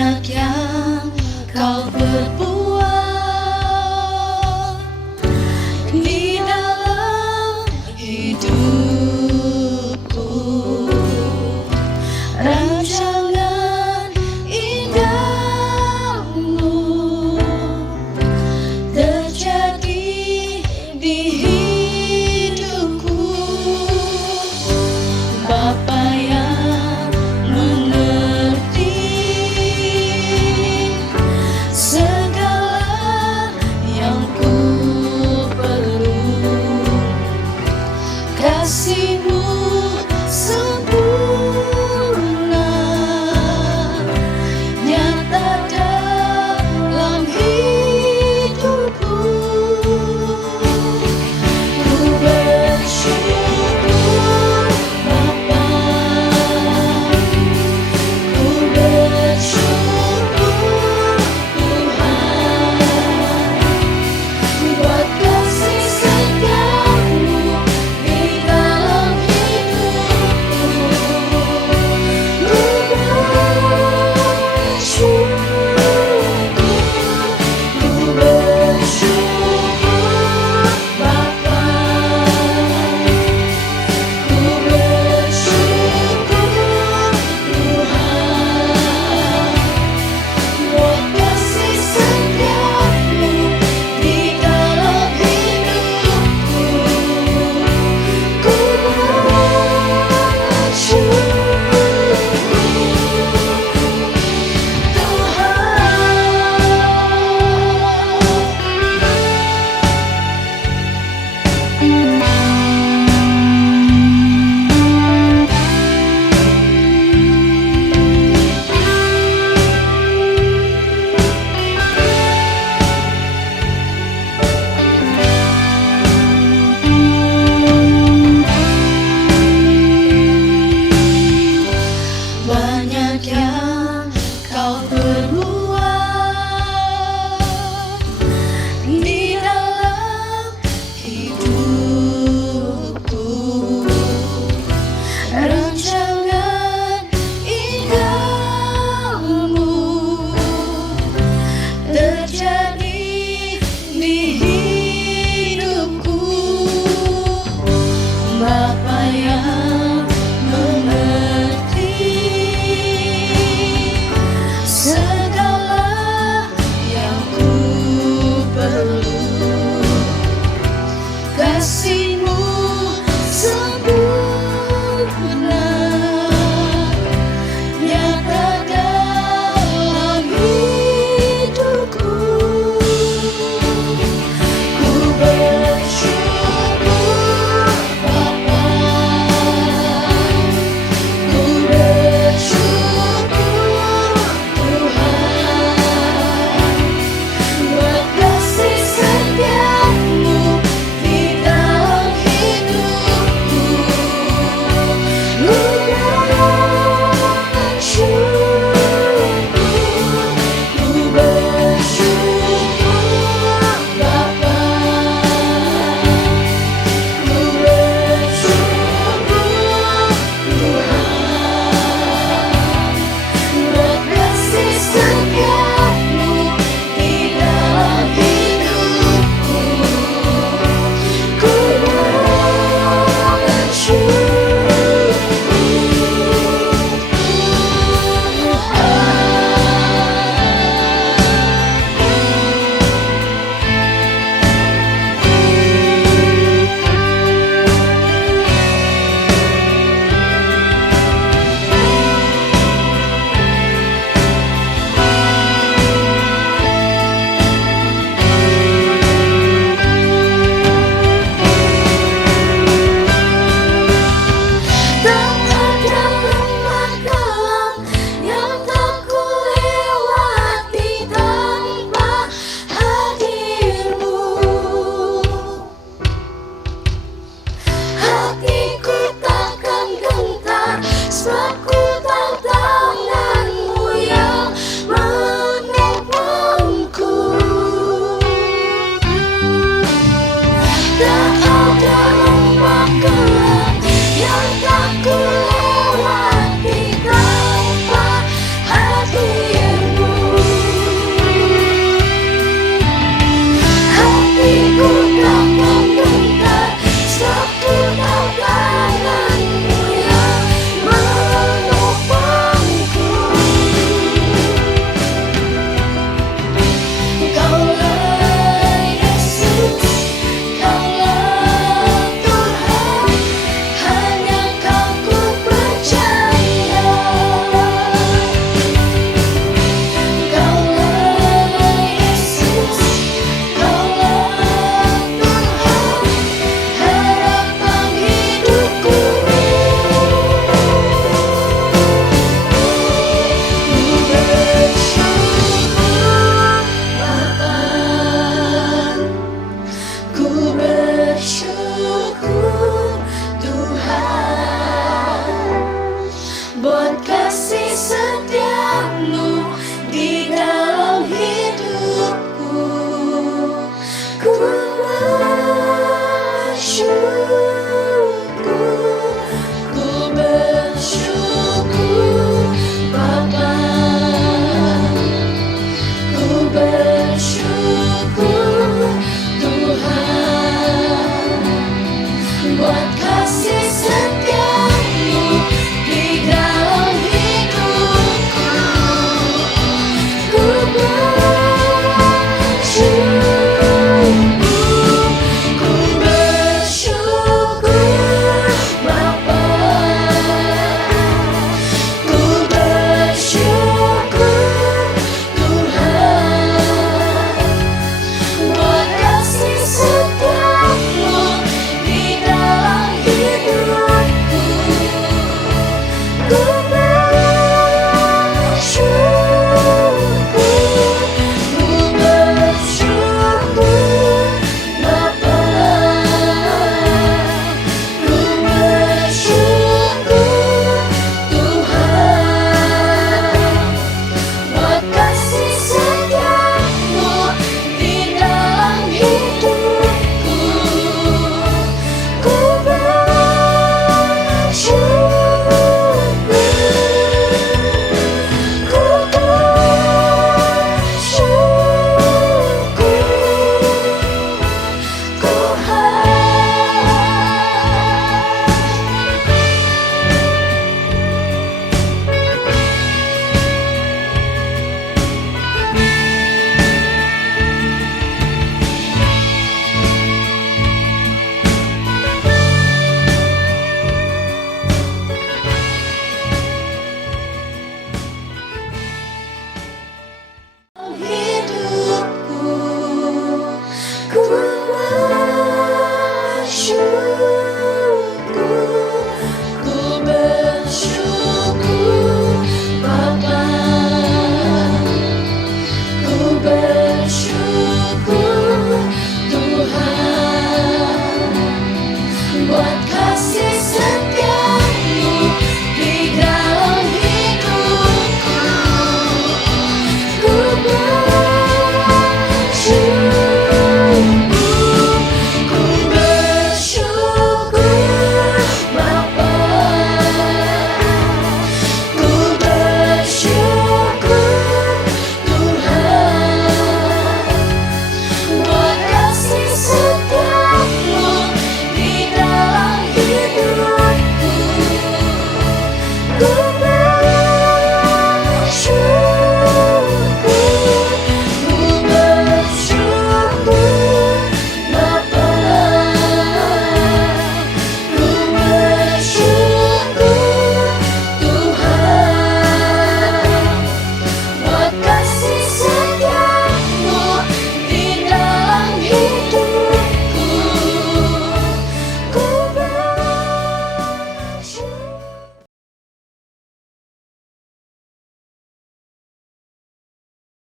banyak yang kau perbuat di dalam hidupku. Rancangan indahmu terjadi di hidupku. Bapa yang mengerti segala yang ku perlu, kasih-Mu sempurna nyata dalam hidupku. Ku bersyukur Bapa, ku bersyukur Tuhan, buat kasih setia-Mu di dalam hidupku. Ku bersyukur Bapa, ku bersyukur Tuhan, buat kasih setia-Mu di dalam hidupku. Ku banyak yang kau perbuat di dalam hidupku. Rancangan indahmu terjadi di hidupku. Bapa yang mengerti segala yang ku perlu, kasih-Mu sempurna nyata dalam hidupku. Ku bersyukur Bapa, ku bersyukur Tuhan, buat kasih setia-Mu di dalam hidupku.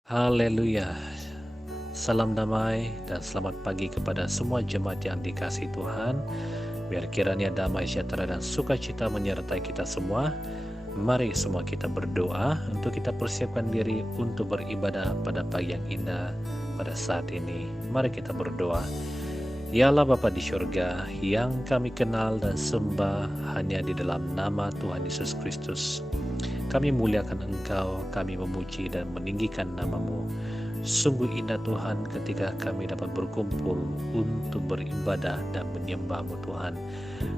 Haleluya. Salam damai dan selamat pagi kepada semua jemaat yang dikasihi Tuhan. Biar kiranya damai sejahtera dan sukacita menyertai kita semua. Mari semua kita berdoa untuk kita persiapkan diri untuk beribadah pada pagi yang indah pada saat ini. Mari kita berdoa. Ya Allah Bapa di surga, yang kami kenal dan sembah hanya di dalam nama Tuhan Yesus Kristus. Kami muliakan Engkau, kami memuji dan meninggikan nama-Mu. Sungguh indah Tuhan ketika kami dapat berkumpul untuk beribadah dan menyembah-Mu Tuhan.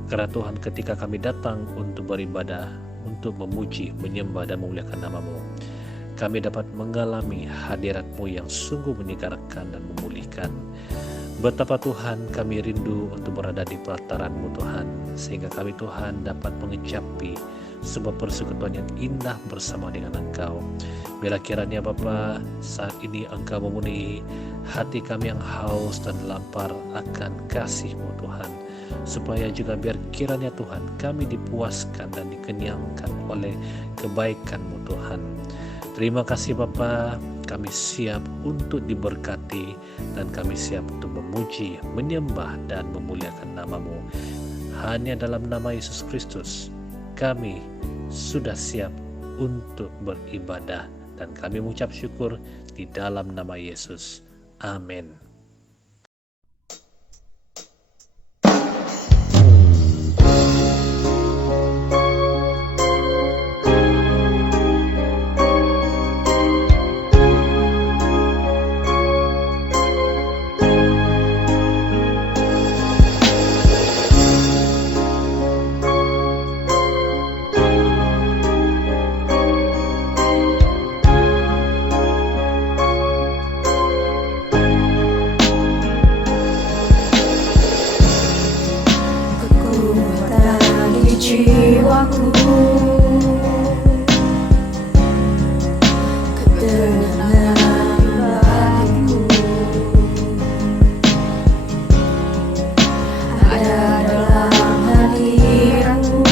Karena Tuhan ketika kami datang untuk beribadah, untuk memuji, menyembah dan memuliakan nama-Mu, kami dapat mengalami hadirat-Mu yang sungguh menyegarkan dan memulihkan. Betapa Tuhan kami rindu untuk berada di pelataran-Mu Tuhan, sehingga kami Tuhan dapat mengecapi sebuah persekutuan yang indah bersama dengan Engkau. Bila kiranya Bapa saat ini Engkau memenuhi hati kami yang haus dan lapar akan kasih-Mu Tuhan, supaya juga biar kiranya Tuhan kami dipuaskan dan dikenyangkan oleh kebaikan-Mu Tuhan. Terima kasih Bapa, kami siap untuk diberkati dan kami siap untuk memuji, menyembah dan memuliakan nama-Mu. Hanya dalam nama Yesus Kristus kami sudah siap untuk beribadah dan kami mengucap syukur di dalam nama Yesus. Amin. Jiwaku, ketenangan bagiku ada dalam hadiratmu,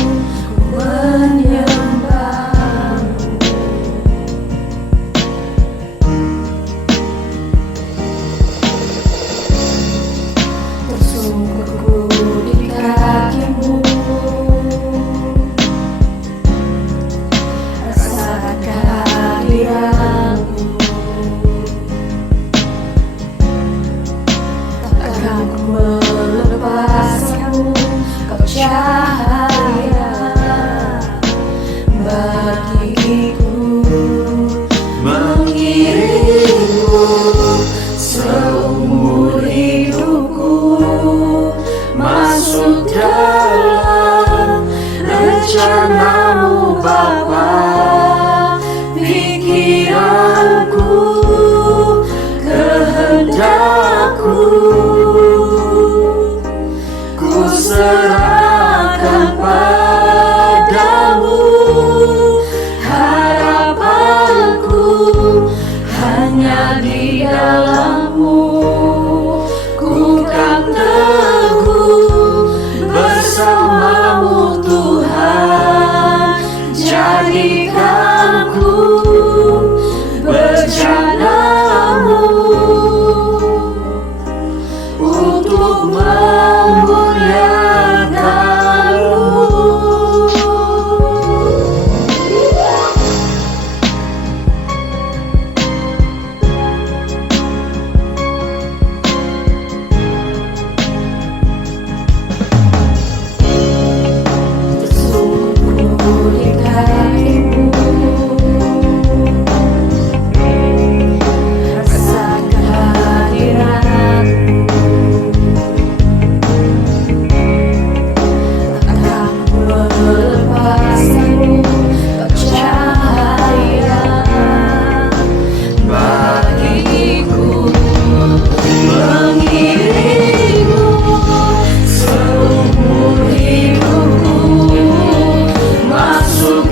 ku menyembahmu. Tersungkur di kaki-Mu, takkan ku melepaskanmu, Kau cahaya bagiku, mengiringku seumur hidupku, masuk dalam rencana-Mu Bapa. Pikiranku, kehendakku, ku serahkan padamu. Harapanku hanya di dalam-Mu, ku kan teguh bersama-Mu Tuhan. Jadikanku berjalan-Mu untuk memuliakan-Mu. Tersungkur di kaki-Mu, masuk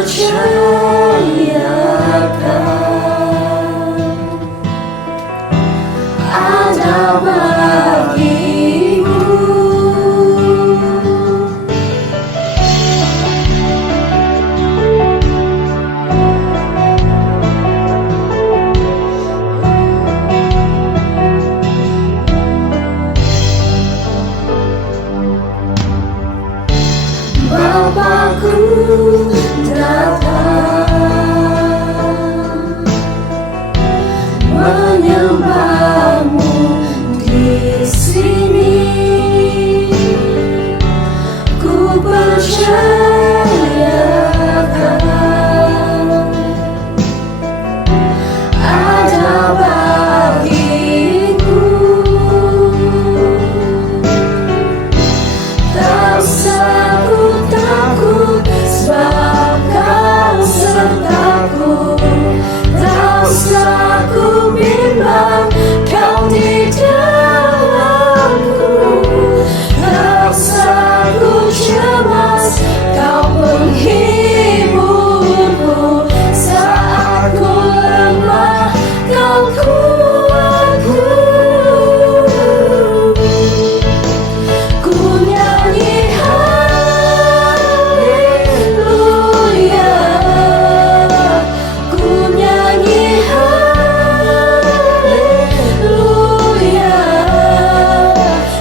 percayakan ada bagimu. Bapakku datang menyembahmu di sini. Ku percayakan ada bagiku. Tak usah ku takut, sebab Kau sertaku. Tak usah ku bimbang, Kau di dalamku. Tak usah ku cemas, Kau penghiburku. Saat ku lemah, Kau kuatku. Ku nyanyi haleluya, ku nyanyi haleluya.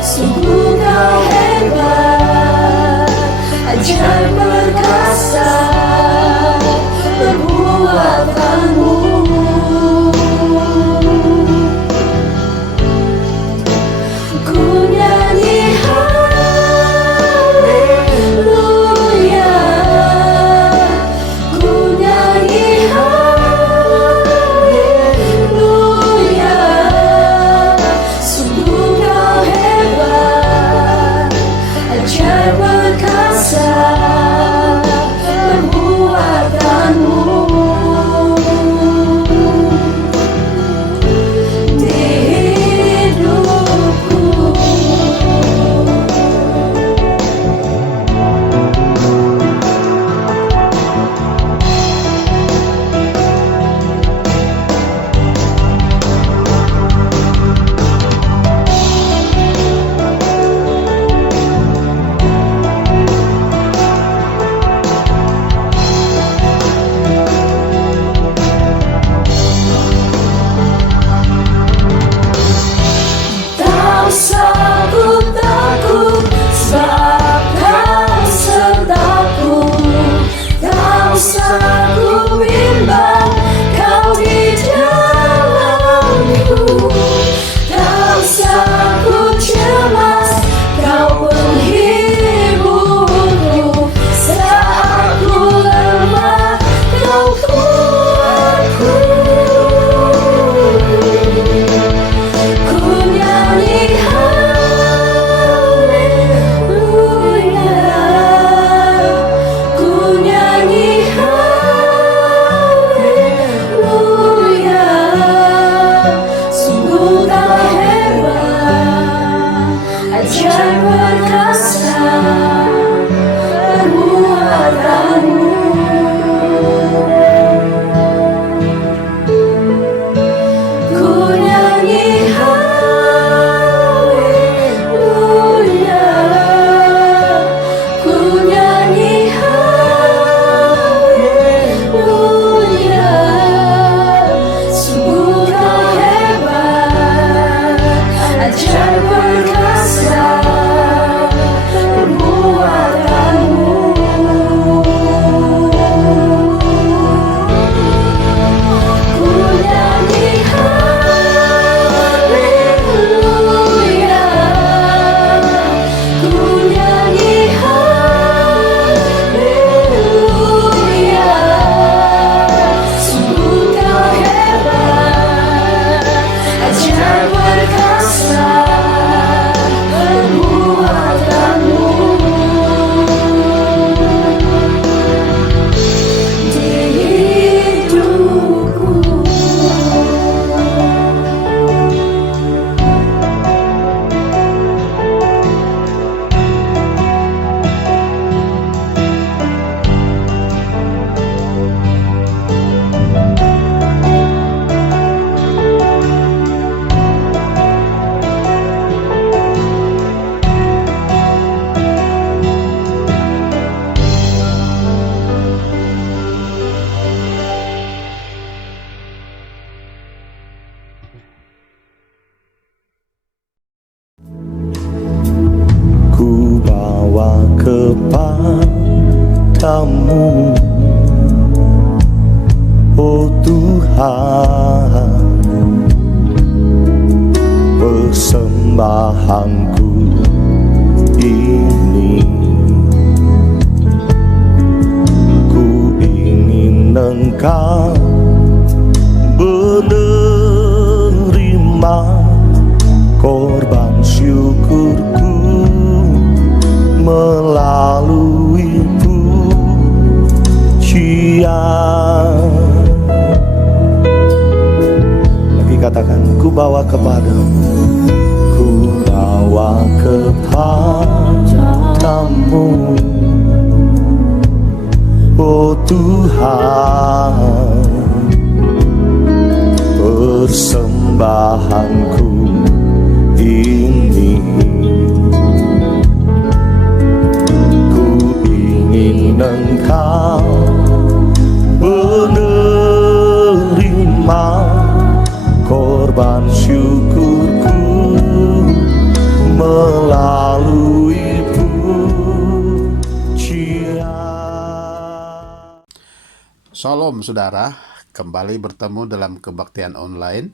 Sungguh Kau hebat, ajaib perkasa perbuatanmu. Ku nyanyi haleluya, ku nyanyi haleluya. Sungguh Kau hebat, ajaib perkasa perbuatanmu. padamu, oh Tuhan, persembahanku ini. Ku ingin Engkau menerima korban syukurku melalui pujian. Lagi katakan, ku bawa kepadamu, ku bawa kepadamu, oh Tuhan, persembahanku ini. Ku ingin Engkau menerima korban syukurku melalui pujian. Shalom saudara, kembali bertemu dalam kebaktian online.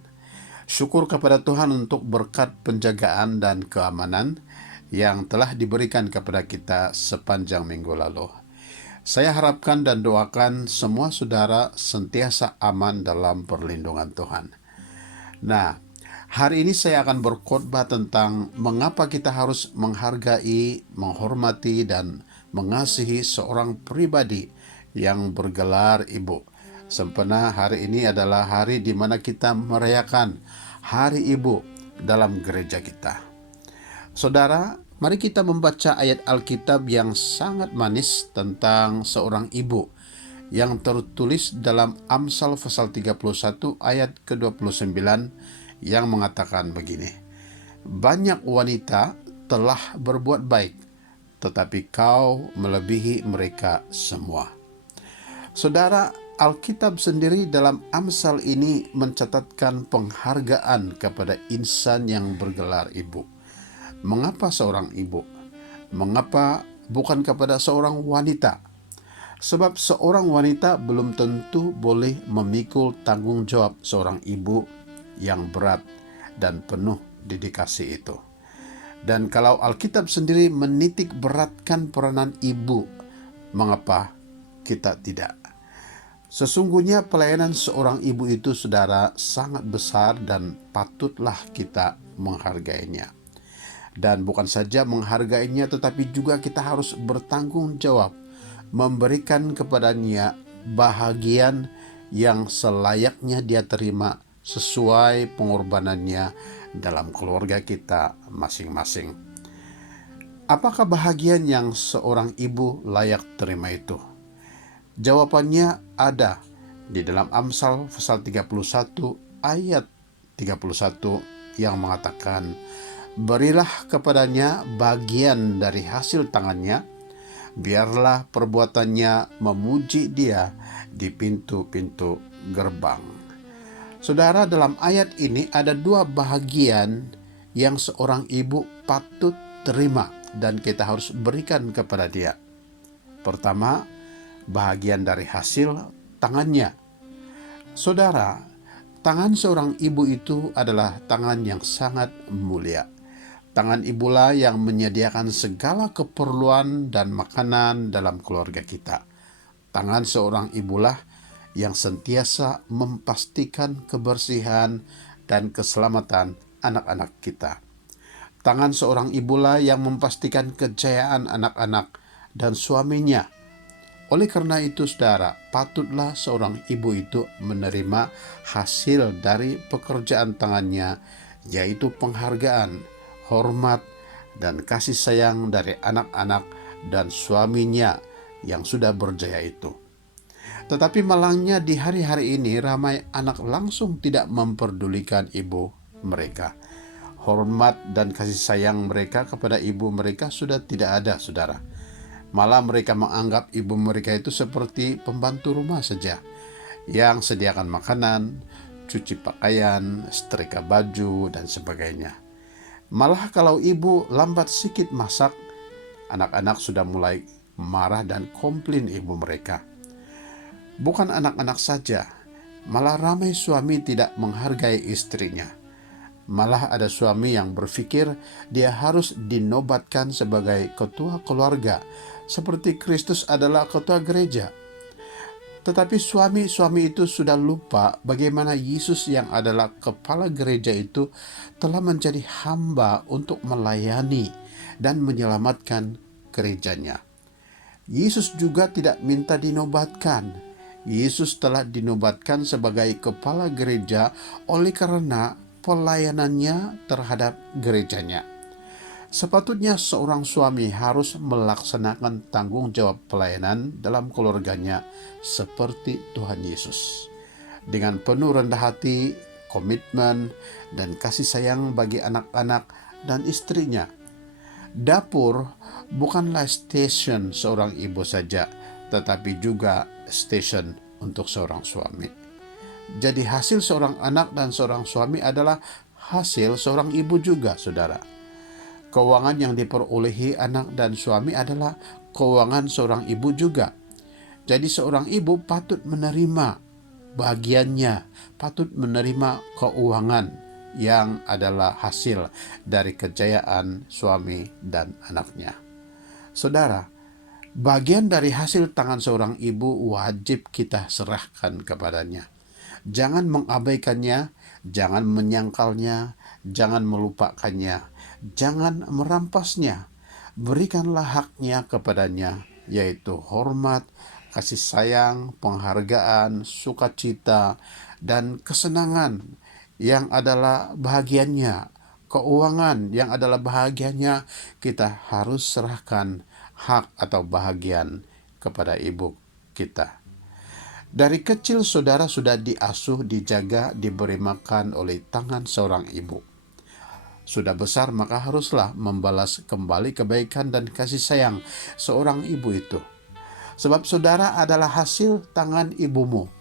Syukur kepada Tuhan untuk berkat penjagaan dan keamanan yang telah diberikan kepada kita sepanjang minggu lalu. Saya harapkan dan doakan semua saudara sentiasa aman dalam perlindungan Tuhan. Nah, hari ini saya akan berkhotbah tentang mengapa kita harus menghargai, menghormati, dan mengasihi seorang pribadi yang bergelar ibu. Sempena hari ini adalah hari di mana kita merayakan Hari Ibu dalam gereja kita. Saudara, mari kita membaca ayat Alkitab yang sangat manis tentang seorang ibu yang tertulis dalam Amsal pasal 31 ayat ke-29 yang mengatakan begini. Banyak wanita telah berbuat baik, tetapi kau melebihi mereka semua. Saudara, Alkitab sendiri dalam Amsal ini mencatatkan penghargaan kepada insan yang bergelar ibu. Mengapa seorang ibu? Mengapa bukan kepada seorang wanita? Sebab seorang wanita belum tentu boleh memikul tanggung jawab seorang ibu yang berat dan penuh dedikasi itu. Dan kalau Alkitab sendiri menitik beratkan peranan ibu, mengapa kita tidak? Sesungguhnya pelayanan seorang ibu itu, saudara, sangat besar dan patutlah kita menghargainya. Dan bukan saja menghargainya, tetapi juga kita harus bertanggung jawab memberikan kepadanya bahagian yang selayaknya dia terima sesuai pengorbanannya dalam keluarga kita masing-masing. Apakah bahagian yang seorang ibu layak terima itu? Jawabannya ada di dalam Amsal pasal 31 ayat 31 yang mengatakan, berilah kepadanya bagian dari hasil tangannya, biarlah perbuatannya memuji dia di pintu-pintu gerbang. Saudara, dalam ayat ini ada dua bahagian yang seorang ibu patut terima dan kita harus berikan kepada dia. Pertama, bahagian dari hasil tangannya. Saudara, tangan seorang ibu itu adalah tangan yang sangat mulia. Tangan ibulah yang menyediakan segala keperluan dan makanan dalam keluarga kita. Tangan seorang ibulah yang sentiasa memastikan kebersihan dan keselamatan anak-anak kita. Tangan seorang ibulah yang memastikan kejayaan anak-anak dan suaminya. Oleh karena itu, saudara, patutlah seorang ibu itu menerima hasil dari pekerjaan tangannya, yaitu penghargaan, hormat, dan kasih sayang dari anak-anak dan suaminya yang sudah berjaya itu. Tetapi malangnya di hari-hari ini ramai anak langsung tidak memperdulikan ibu mereka. Hormat dan kasih sayang mereka kepada ibu mereka sudah tidak ada, saudara. Malah mereka menganggap ibu mereka itu seperti pembantu rumah saja, yang sediakan makanan, cuci pakaian, setrika baju, dan sebagainya. Malah kalau ibu lambat sedikit masak, anak-anak sudah mulai marah dan komplain ibu mereka. Bukan anak-anak saja, malah ramai suami tidak menghargai istrinya. Malah ada suami yang berpikir dia harus dinobatkan sebagai ketua keluarga, seperti Kristus adalah ketua gereja. Tetapi suami-suami itu sudah lupa bagaimana Yesus yang adalah kepala gereja itu telah menjadi hamba untuk melayani dan menyelamatkan gerejanya. Yesus juga tidak minta dinobatkan. Yesus telah dinobatkan sebagai kepala gereja oleh karena pelayanannya terhadap gerejanya. Sepatutnya seorang suami harus melaksanakan tanggung jawab pelayanan dalam keluarganya seperti Tuhan Yesus. Dengan penuh rendah hati, komitmen, dan kasih sayang bagi anak-anak dan istrinya. Dapur bukanlah stasiun seorang ibu saja, tetapi juga stasiun untuk seorang suami. Jadi hasil seorang anak dan seorang suami adalah hasil seorang ibu juga, saudara. Keuangan yang diperolehi anak dan suami adalah keuangan seorang ibu juga. Jadi seorang ibu patut menerima bagiannya, patut menerima keuangan yang adalah hasil dari kejayaan suami dan anaknya. Saudara, bagian dari hasil tangan seorang ibu wajib kita serahkan kepadanya. Jangan mengabaikannya, jangan menyangkalnya, jangan melupakannya, jangan merampasnya. Berikanlah haknya kepadanya, yaitu hormat, kasih sayang, penghargaan, sukacita, dan kesenangan yang adalah bahagiannya, keuangan yang adalah bahagiannya. Kita harus serahkan hak atau bahagian kepada ibu kita. Dari kecil saudara sudah diasuh, dijaga, diberi makan oleh tangan seorang ibu. Sudah besar maka haruslah membalas kembali kebaikan dan kasih sayang seorang ibu itu. Sebab saudara adalah hasil tangan ibumu.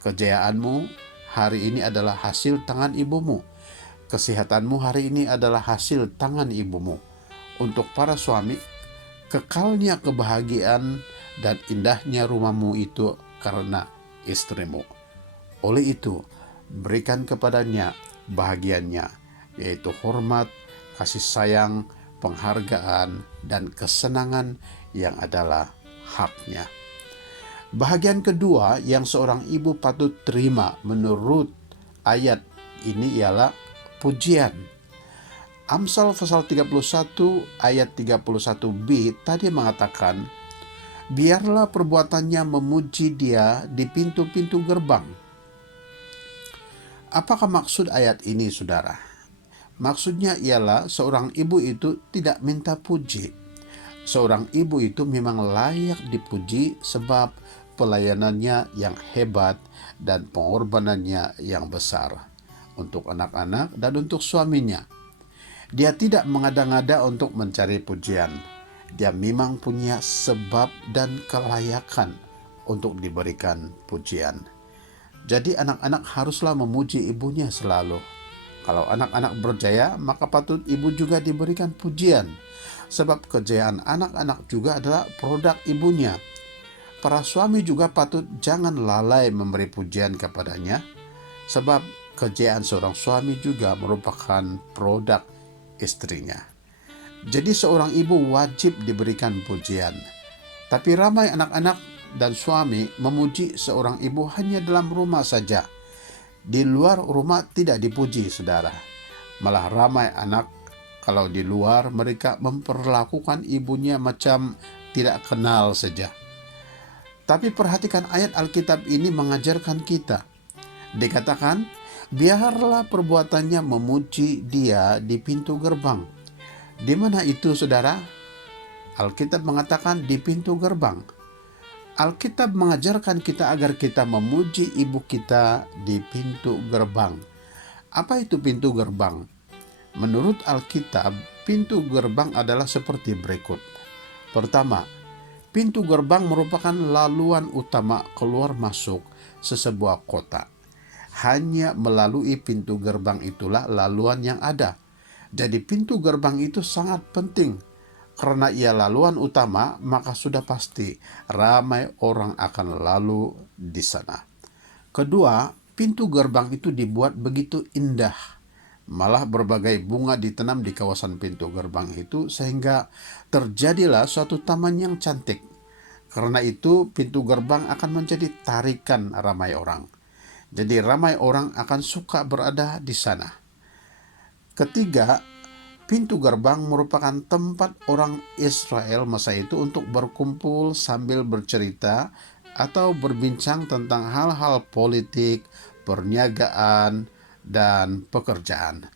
Kejayaanmu hari ini adalah hasil tangan ibumu. Kesehatanmu hari ini adalah hasil tangan ibumu. Untuk para suami, kekalnya kebahagiaan dan indahnya rumahmu itu karena istrimu. Oleh itu, berikan kepadanya bahagiannya, yaitu hormat, kasih sayang, penghargaan, dan kesenangan yang adalah haknya. Bahagian kedua yang seorang ibu patut terima menurut ayat ini ialah pujian. Amsal pasal 31 ayat 31b tadi mengatakan, biarlah perbuatannya memuji dia di pintu-pintu gerbang. Apakah maksud ayat ini, saudara? Maksudnya ialah seorang ibu itu tidak minta puji. Seorang ibu itu memang layak dipuji sebab pelayanannya yang hebat dan pengorbanannya yang besar untuk anak-anak dan untuk suaminya. Dia tidak mengada-ngada untuk mencari pujian. Dia memang punya sebab dan kelayakan untuk diberikan pujian. Jadi anak-anak haruslah memuji ibunya selalu. Kalau anak-anak berjaya, maka patut ibu juga diberikan pujian. Sebab kejayaan anak-anak juga adalah produk ibunya. Para suami juga patut jangan lalai memberi pujian kepadanya. Sebab kejayaan seorang suami juga merupakan produk istrinya. Jadi seorang ibu wajib diberikan pujian. Tapi ramai anak-anak dan suami memuji seorang ibu hanya dalam rumah saja. Di luar rumah tidak dipuji, saudara. Malah ramai anak kalau di luar mereka memperlakukan ibunya macam tidak kenal saja. Tapi perhatikan ayat Alkitab ini mengajarkan kita. Dikatakan, biarlah perbuatannya memuji dia di pintu gerbang. Di mana itu, saudara? Alkitab mengatakan di pintu gerbang. Alkitab mengajarkan kita agar kita memuji ibu kita di pintu gerbang. Apa itu pintu gerbang? Menurut Alkitab, pintu gerbang adalah seperti berikut. Pertama, pintu gerbang merupakan laluan utama keluar masuk sesebuah kota. Hanya melalui pintu gerbang itulah laluan yang ada. Jadi pintu gerbang itu sangat penting. karena ia laluan utama, maka sudah pasti ramai orang akan lalu di sana. Kedua, pintu gerbang itu dibuat begitu indah. Malah berbagai bunga ditanam di kawasan pintu gerbang itu sehingga terjadilah suatu taman yang cantik. Karena itu pintu gerbang akan menjadi tarikan ramai orang. Jadi ramai orang akan suka berada di sana. Ketiga, pintu gerbang merupakan tempat orang Israel masa itu untuk berkumpul sambil bercerita atau berbincang tentang hal-hal politik, perniagaan, dan pekerjaan.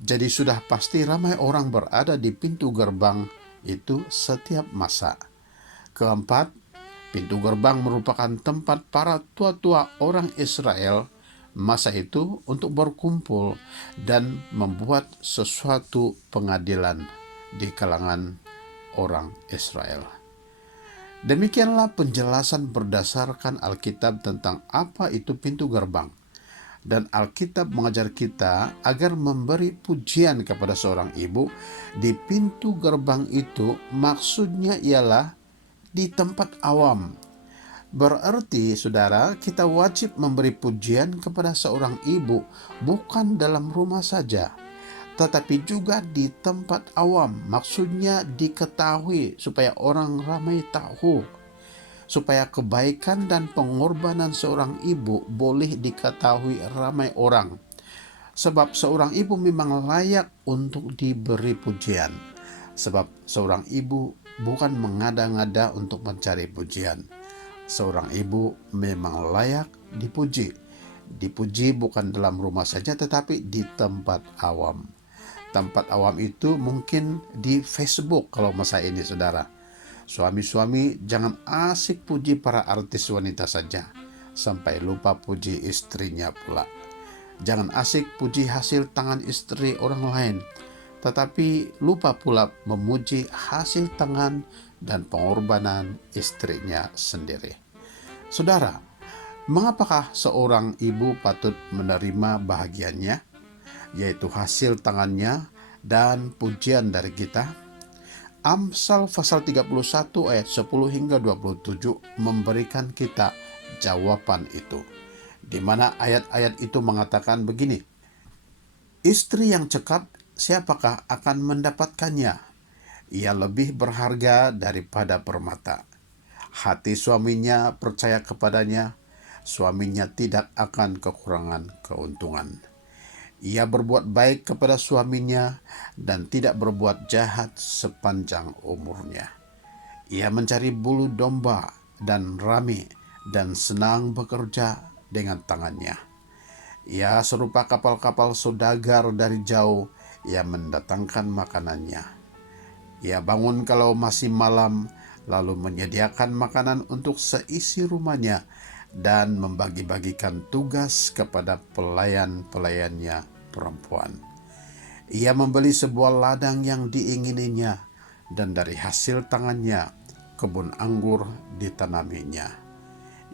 Jadi sudah pasti ramai orang berada di pintu gerbang itu setiap masa. Keempat, pintu gerbang merupakan tempat para tua-tua orang Israel masa itu untuk berkumpul dan membuat sesuatu pengadilan di kalangan orang Israel. Demikianlah penjelasan berdasarkan Alkitab tentang apa itu pintu gerbang. Dan Alkitab mengajar kita agar memberi pujian kepada seorang ibu di pintu gerbang itu, maksudnya ialah di tempat awam. Berarti, saudara, kita wajib memberi pujian kepada seorang ibu bukan dalam rumah saja, tetapi juga di tempat awam. Maksudnya diketahui supaya orang ramai tahu, supaya kebaikan dan pengorbanan seorang ibu boleh diketahui ramai orang. Sebab seorang ibu memang layak untuk diberi pujian. Sebab seorang ibu bukan mengada-ngada untuk mencari pujian. Seorang ibu memang layak dipuji. Dipuji bukan dalam rumah saja, tetapi di tempat awam. Tempat awam itu mungkin di Facebook kalau masa ini, saudara. Suami-suami jangan asik puji para artis wanita saja, sampai lupa puji istrinya pula. Jangan asik puji hasil tangan istri orang lain, tetapi lupa pula memuji hasil tangan dan pengorbanan istrinya sendiri. Saudara, mengapakah seorang ibu patut menerima bahagiannya, yaitu hasil tangannya dan pujian dari kita? Amsal pasal 31 ayat 10 hingga 27 memberikan kita jawaban itu, di mana ayat-ayat itu mengatakan begini: istri yang cekap, siapakah akan mendapatkannya? Ia lebih berharga daripada permata. Hati suaminya percaya kepadanya, suaminya tidak akan kekurangan keuntungan. Ia berbuat baik kepada suaminya dan tidak berbuat jahat sepanjang umurnya. Ia mencari bulu domba dan rami dan senang bekerja dengan tangannya. Ia serupa kapal-kapal saudagar dari jauh, ia mendatangkan makanannya. Ia bangun kalau masih malam, lalu menyediakan makanan untuk seisi rumahnya dan membagi-bagikan tugas kepada pelayan-pelayannya perempuan. Ia membeli sebuah ladang yang diingininya, dan dari hasil tangannya kebun anggur ditanaminya.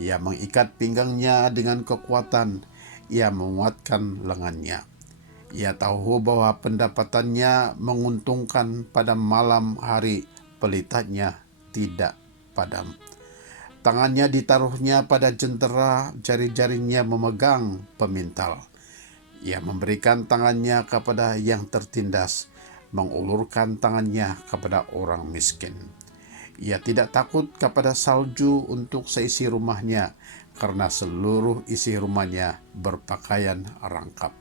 Ia mengikat pinggangnya dengan kekuatan, ia menguatkan lengannya. Ia tahu bahwa pendapatannya menguntungkan pada malam hari, pelitanya tidak padam. Tangannya ditaruhnya pada jentera, jari-jarinya memegang pemintal. Ia memberikan tangannya kepada yang tertindas, mengulurkan tangannya kepada orang miskin. Ia tidak takut kepada salju untuk seisi rumahnya, karena seluruh isi rumahnya berpakaian rangkap.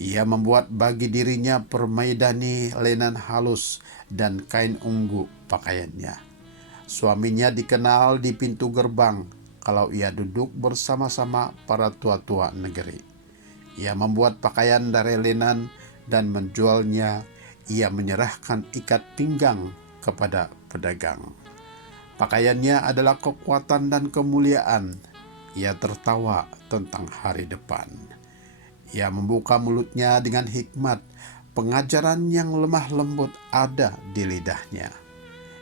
Ia membuat bagi dirinya permaidani lenan halus dan kain ungu pakaiannya. Suaminya dikenal di pintu gerbang kalau ia duduk bersama-sama para tua-tua negeri. Ia membuat pakaian dari lenan dan menjualnya. Ia menyerahkan ikat pinggang kepada pedagang. Pakaiannya adalah kekuatan dan kemuliaan. Ia tertawa tentang hari depan. Ia membuka mulutnya dengan hikmat. Pengajaran yang lemah lembut ada di lidahnya.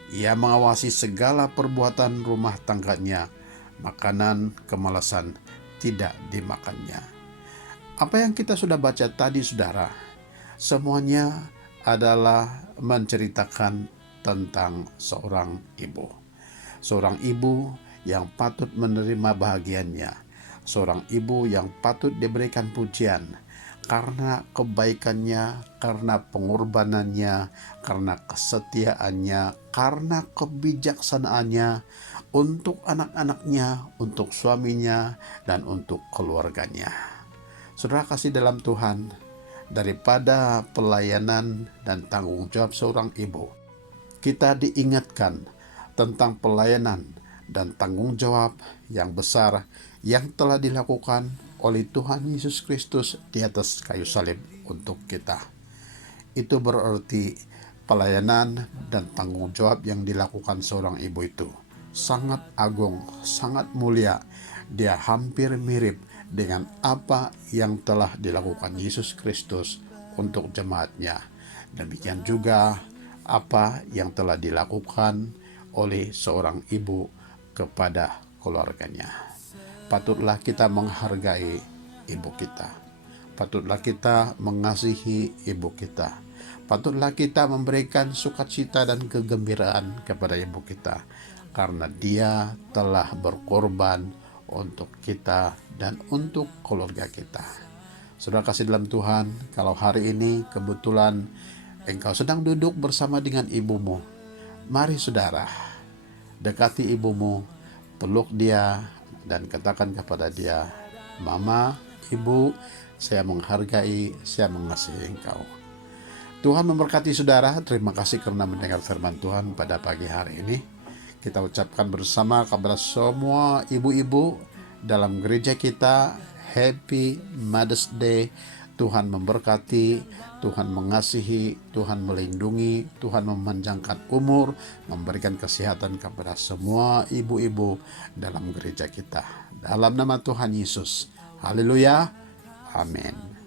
Ia mengawasi segala perbuatan rumah tangganya. Makanan kemalasan tidak dimakannya. Apa yang kita sudah baca tadi, saudara, semuanya adalah menceritakan tentang seorang ibu. Seorang ibu yang patut menerima bahagiannya. Seorang ibu yang patut diberikan pujian karena kebaikannya, karena pengorbanannya, karena kesetiaannya, karena kebijaksanaannya untuk anak-anaknya, untuk suaminya, dan untuk keluarganya. Saudara kasih dalam Tuhan, daripada pelayanan dan tanggung jawab seorang ibu, kita diingatkan tentang pelayanan dan tanggung jawab yang besar yang telah dilakukan oleh Tuhan Yesus Kristus di atas kayu salib untuk kita. Itu berarti pelayanan dan tanggung jawab yang dilakukan seorang ibu itu sangat agung, sangat mulia. Dia hampir mirip dengan apa yang telah dilakukan Yesus Kristus untuk jemaatnya. Demikian juga apa yang telah dilakukan oleh seorang ibu kepada keluarganya. Patutlah kita menghargai ibu kita. Patutlah kita mengasihi ibu kita. Patutlah kita memberikan sukacita dan kegembiraan kepada ibu kita, karena dia telah berkorban untuk kita dan untuk keluarga kita. Saudara kasih dalam Tuhan, kalau hari ini kebetulan engkau sedang duduk bersama dengan ibumu, mari saudara, dekati ibumu, peluk dia, dan katakan kepada dia, "Mama, Ibu, saya menghargai, saya mengasihi engkau." Tuhan memberkati saudara. Terima kasih karena mendengar firman Tuhan pada pagi hari ini. Kita ucapkan bersama kepada semua ibu-ibu dalam gereja kita, Happy Mother's Day. Tuhan memberkati, Tuhan mengasihi, Tuhan melindungi, Tuhan memanjangkan umur, memberikan kesehatan kepada semua ibu-ibu dalam gereja kita. Dalam nama Tuhan Yesus. Haleluya. Amin.